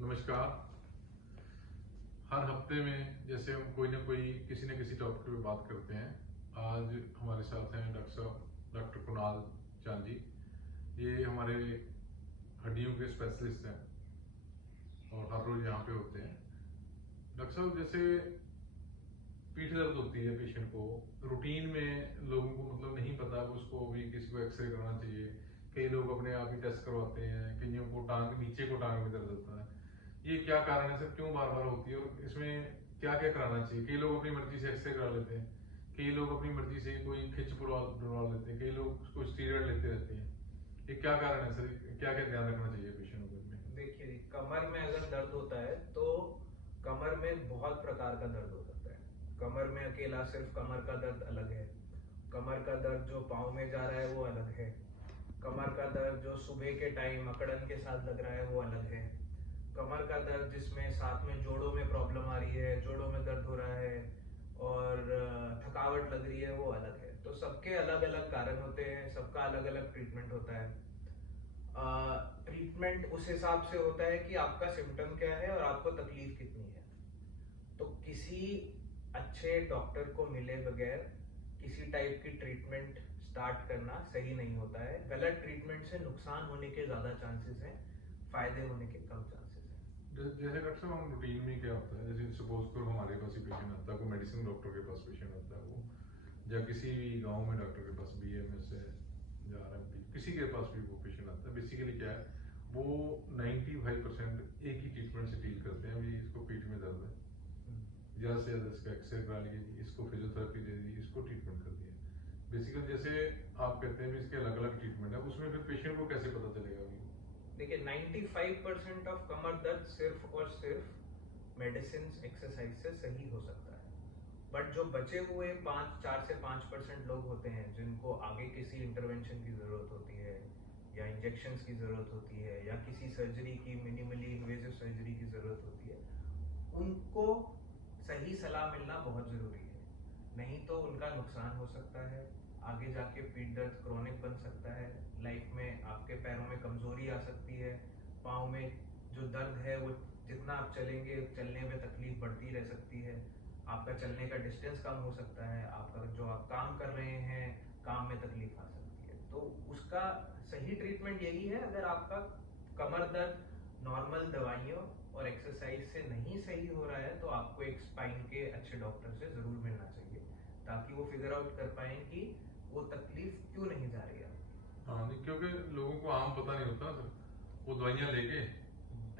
नमस्कार। हर हफ्ते में जैसे हम कोई ना कोई किसी न किसी टॉपिक पे बात करते हैं। आज हमारे साथ हैं डॉक्टर साहब, डॉक्टर कुणाल चांद जी। ये हमारे हड्डियों के स्पेशलिस्ट हैं और हर रोज यहाँ पे होते हैं। डॉक्टर साहब, जैसे पीठ दर्द होती है पेशेंट को, रूटीन में लोगों को मतलब नहीं पता कि उसको भी किसी को एक्सरे कराना चाहिए। कई लोग अपने आप ही टेस्ट करवाते हैं, कईयों को नीचे को टांग में दर्द होता है। ये क्या कारण है सर, क्यों बार बार होती है और इसमें क्या क्या कराना चाहिए? कई लोग अपनी मर्जी से एक्सरे करा लेते हैं, कई लोग अपनी मर्जी से कोई खिंच बुलवा लेते हैं, कई लोग उसको स्टीरॉयड लेते रहते हैं। ये क्या कारण है सर? क्या क्या ध्यान रखना चाहिए पेशेंट को इसमें? देखिए, कमर में अगर दर्द होता है तो कमर में बहुत प्रकार का दर्द हो सकता है। कमर में अकेला सिर्फ कमर का दर्द अलग है। कमर का दर्द जो पाँव में जा रहा है वो अलग है। कमर का दर्द जो सुबह के टाइम अकड़न के साथ लग रहा है वो अलग है। कमर का दर्द जिसमें साथ में जोड़ों में प्रॉब्लम आ रही है, जोड़ों में दर्द हो रहा है और थकावट लग रही है, वो अलग है। तो सबके अलग अलग कारण होते हैं, सबका अलग अलग ट्रीटमेंट होता है। ट्रीटमेंट उस हिसाब से होता है कि आपका सिम्टम क्या है और आपको तकलीफ कितनी है। तो किसी अच्छे डॉक्टर को मिले बगैर किसी टाइप की ट्रीटमेंट स्टार्ट करना सही नहीं होता है। गलत ट्रीटमेंट से नुकसान होने के ज्यादा चांसेस हैं, फायदे होने के कम चांसेस हैं। जैसे डॉक्टर साहब, हम रूटीन में क्या होता है, जैसे सपोज करो हमारे पास ही पेशेंट आता है, कोई मेडिसिन डॉक्टर के पास पेशेंट आता है, वो या किसी भी गांव में डॉक्टर के पास बीएमएस है या आरएमपी, किसी के पास भी वो पेशेंट आता है। बेसिकली क्या है, वो 95% एक ही ट्रीटमेंट से डील करते हैं। अभी इसको पीठ में दर्द है, ज़्यादा से ज़्यादा इसका एक्सरे करा लीजिए जी, इसको फिजियोथेरेपी दे दी, इसको ट्रीटमेंट कर दिया। बेसिकली जैसे आप कहते हैं भी इसके अलग अलग ट्रीटमेंट है, उसमें फिर पेशेंट को कैसे पता चलेगा अभी? देखिए, 95% ऑफ कमर दर्द सिर्फ और सिर्फ मेडिसिन एक्सरसाइज से सही हो सकता है। बट जो बचे हुए 4 से 5% लोग होते हैं जिनको आगे किसी इंटरवेंशन की जरूरत होती है या इंजेक्शंस की जरूरत होती है या किसी सर्जरी की, मिनिमली इन्वेजिव सर्जरी की जरूरत होती है, उनको सही सलाह मिलना बहुत जरूरी है। नहीं तो उनका नुकसान हो सकता है। आगे जाके पीठ दर्द क्रोनिक बन सकता है। लाइफ में आपके पैरों में कमजोरी आ सकती है। पाँव में जो दर्द है वो जितना आप चलेंगे, चलने में तकलीफ बढ़ती रह सकती है। आपका चलने का डिस्टेंस कम हो सकता है। आपका जो आप काम कर रहे हैं, काम में तकलीफ आ सकती है। तो उसका सही ट्रीटमेंट यही है। अगर आपका कमर दर्द नॉर्मल दवाइयों और एक्सरसाइज से नहीं सही हो रहा है तो आपको एक स्पाइन के अच्छे डॉक्टर से जरूर मिलना चाहिए, ताकि वो फिगर आउट कर पाए कि वो तकलीफ क्यों नहीं जा रही है। हाँ नहीं, क्योंकि लोगों को आम पता नहीं होता सर, वो दवाइयाँ लेके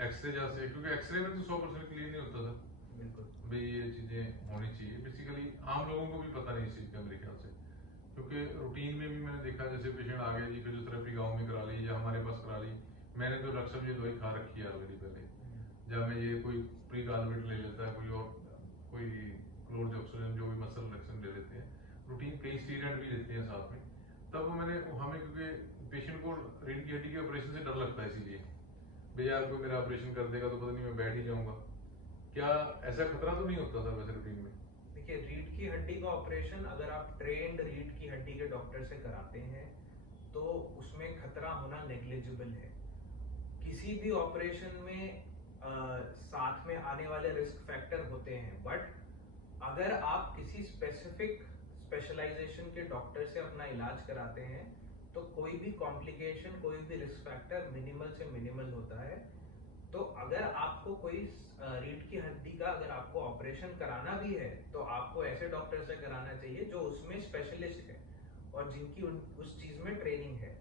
एक्सरे जैसे, क्योंकि एक्सरे में तो 100% क्लियर नहीं होता सर बिल्कुल। भाई ये चीजें होनी चाहिए। बेसिकली आम लोगों को भी पता नहीं इस चीज का मेरे ख्याल से, क्योंकि रूटीन में भी मैंने देखा, जैसे पेशेंट आ गया जी, फिजियोथेरेपी गाँव में करा ली या हमारे पास करा ली, मैंने तो डॉक्टर साहब ये दवाई खा रखी है ऑलरेडी पहले। जब मैं ये कोई प्री कार्बोनेट ले लेता है, कोई और कोई क्लोरजॉक्सिजन, जो भी मसल रिलैक्सेंट ले लेते हैं, रूटीन कई स्टीरॉयड भी लेते हैं साथ में। तब वो मैंने हमें, क्योंकि पेशेंट को रीढ़ की हड्डी के ऑपरेशन से डर लगता है, इसीलिए भैया यार कोई मेरा ऑपरेशन कर देगा तो पता नहीं मैं बैठ ही जाऊंगा। क्या ऐसा खतरा तो नहीं होता सर वैसे रूटीन में? देखिए, रीढ़ की हड्डी का ऑपरेशन अगर आप ट्रेंड रीढ़ की हड्डी के डॉक्टर से कराते हैं तो उसमें खतरा होना नेग्लिजिबल है। किसी भी ऑपरेशन में साथ में आने वाले रिस्क फैक्टर होते हैं, बट अगर आप किसी स्पेसिफिक स्पेशलाइजेशन के डॉक्टर से अपना इलाज कराते हैं तो कोई भी कॉम्प्लिकेशन, कोई भी रिस्क फैक्टर मिनिमल से मिनिमल होता है। तो अगर आपको कोई रीढ़ की हड्डी का अगर आपको ऑपरेशन कराना भी है तो आपको ऐसे डॉक्टर से कराना चाहिए जो उसमें स्पेशलिस्ट है और जिनकी उस चीज में ट्रेनिंग है।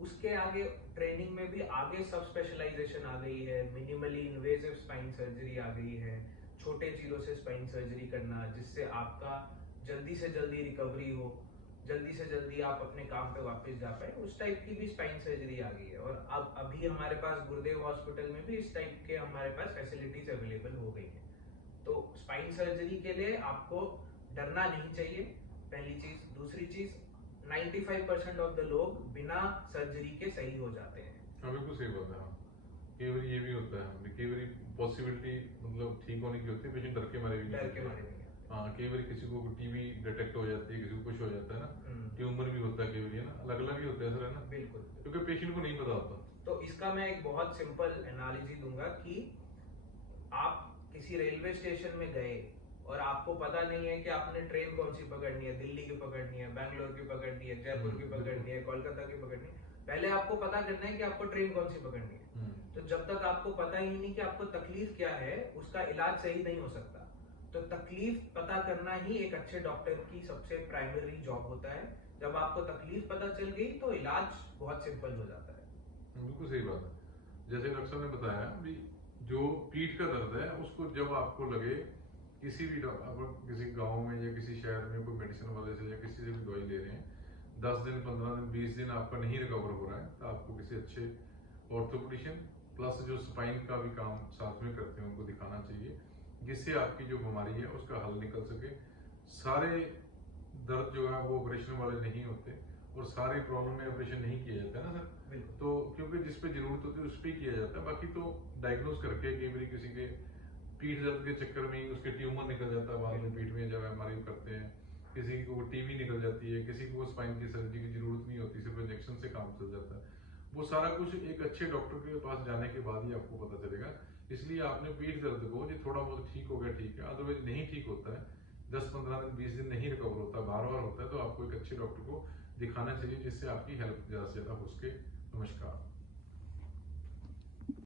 उसके आगे ट्रेनिंग में भी आगे सब स्पेशलाइजेशन आ गई है। मिनिमली इन्वेजिव स्पाइन सर्जरी आ गई है, छोटे चीजों से स्पाइन सर्जरी करना जिससे आपका जल्दी से जल्दी रिकवरी हो, जल्दी से जल्दी आप अपने काम पे वापस जा पाए। उस टाइप की भी स्पाइन सर्जरी आ गई है और अब अभी हमारे पास गुरुदेव हॉस्पिटल में भी इस टाइप के हमारे पास फैसिलिटीज अवेलेबल हो गई है। तो स्पाइन सर्जरी के लिए आपको डरना नहीं चाहिए, पहली चीज। दूसरी चीज, 95% ऑफ द लोग बिना सर्जरी के सही हो जाते हैं। हाँ बिल्कुल सही बात है। हाँ, कई बार ये भी होता है, कई बार पॉसिबिलिटी मतलब ठीक होने की होती है, पेशेंट डर के मारे भी नहीं डर के करते। मारे नहीं आते। हाँ, कई बार किसी को टीबी डिटेक्ट हो जाती है, किसी को कुछ हो जाता है ना, ट्यूमर भी होता है कई बार, है ना, अलग अलग ही होता है सर, है ना, बिल्कुल। क्योंकि पेशेंट को नहीं पता होता। तो इसका मैं एक बहुत सिंपल एनालॉजी दूंगा कि आप किसी रेलवे स्टेशन में गए और आपको पता नहीं है कि आपने ट्रेन कौन सी पकड़नी है, दिल्ली की पकड़नी है, बैंगलोर की पकड़नी है, जयपुर की पकड़नी है, कोलकाता की पकड़नी है, पहले आपको पता करना है कि आपको ट्रेन कौन सी पकड़नी है। तो जब तक आपको पता ही नहीं कि आपको तकलीफ क्या है, उसका इलाज सही नहीं हो सकता। तो तकलीफ पता करना ही एक अच्छे डॉक्टर की सबसे प्राइमरी जॉब होता है। जब आपको तकलीफ पता चल गई तो इलाज बहुत सिंपल हो जाता है। बिल्कुल सही बात है। जैसे डॉक्टर साहब ने बताया भी, जो पीठ का दर्द है उसको जब आपको लगे किसी भी किसी गांव में या किसी शहर में कोई मेडिसिन वाले से या किसी से भी दवाई ले रहे हैं, 10 दिन 15 दिन 20 दिन आपका नहीं रिकवर हो रहा है, तो आपको किसी अच्छे ऑर्थोपेडिशियन प्लस जो स्पाइन का भी काम साथ में करते हैं उनको दिखाना चाहिए, जिससे आपकी जो बीमारी है उसका हल निकल सके। सारे दर्द जो है वो ऑपरेशन वाले नहीं होते और सारी प्रॉब्लम में ऑपरेशन नहीं किया जाता है ना सर। तो क्योंकि जिस पे जरूरत होती है उस पर किया जाता है, बाकी तो डायग्नोज करके कई बार किसी के पीठ दर्द के चक्कर में ही उसके ट्यूमर निकल जाता है बाद में पीठ में जब एमआरआई करते हैं, किसी को टीबी निकल जाती है, किसी को स्पाइन की सर्जरी की जरूरत नहीं होती, सिर्फ इंजेक्शन से काम चल जाता है। वो सारा कुछ एक अच्छे डॉक्टर के पास जाने के बाद ही आपको पता चलेगा। इसलिए आपने पीठ दर्द को जो थोड़ा बहुत ठीक हो गया ठीक है, अदरवाइज नहीं ठीक होता है, 10-15 दिन 20 दिन नहीं रिकवर होता, बार बार होता है, तो आपको एक अच्छे डॉक्टर को दिखाना चाहिए जिससे आपकी हेल्प ज़्यादा से ज़्यादा हो सके। नमस्कार।